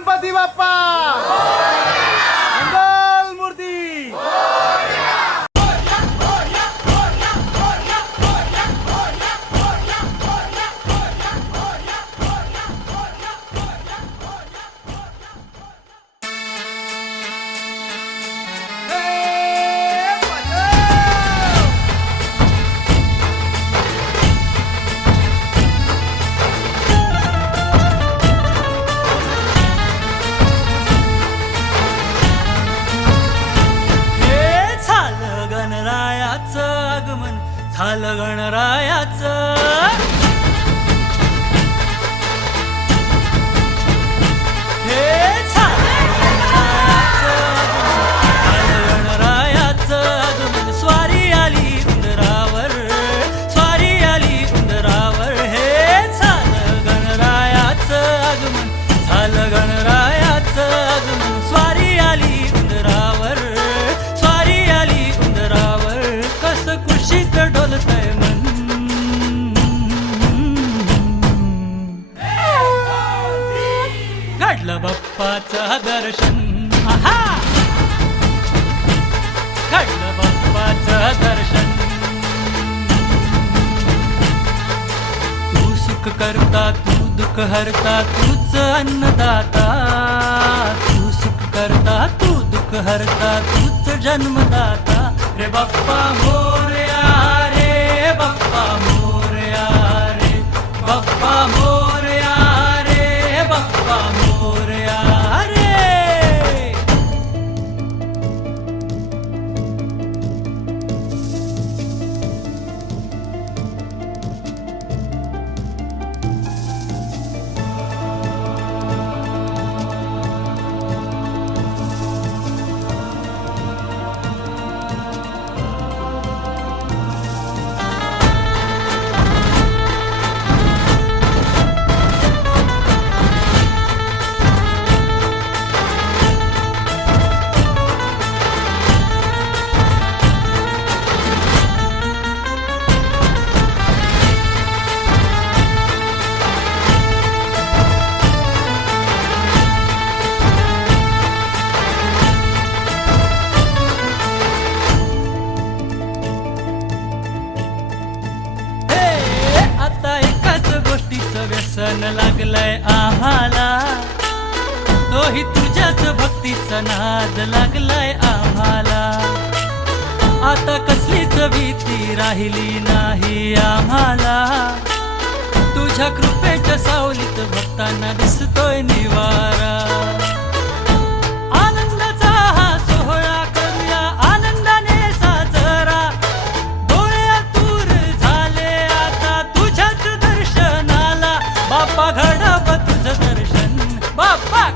गणपती बाप्पा मंगल मूर्ती। झालं गणरायाचं हे गणरायाचं आगमन स्वारी आली उंदरावर स्वारी आली उंदरावर हे झालं गणरायाचं आगमन झालं गणरायाचं आगमन स्वारी आली उंदरावर स्वारी आली उंदरावर कसं कुशीत डोलतंय मन घडलं बाप्पाचं दर्शन आहा घडलं बाप्पाचं दर्शन तू सुख करता तू दुःख हरता तूच अन्नदाता तू सुख करता तू दुःख हरता तूच जन्मदाता रे बाप्पा मोरया रे बाप्पा मोरया रे बाप्पा मोरया रे बाप्पा मोरया रे। व्यसन लागलंय आम्हाला तोही तुझ्याच भक्तीचा नाद लागलाय आम्हाला आता कसलीच भीती राहिली नाही आम्हाला तुझ्या कृपेच्या सावलीत भक्तांना दिसतोय निवारा आनंदाचा हा सोहळा करूया आनंदाने साजरा डोळे आतुर झाले आता तुझ्याच दर्शनाला बाप्पा घडावं तुझं दर्शन बाप्पा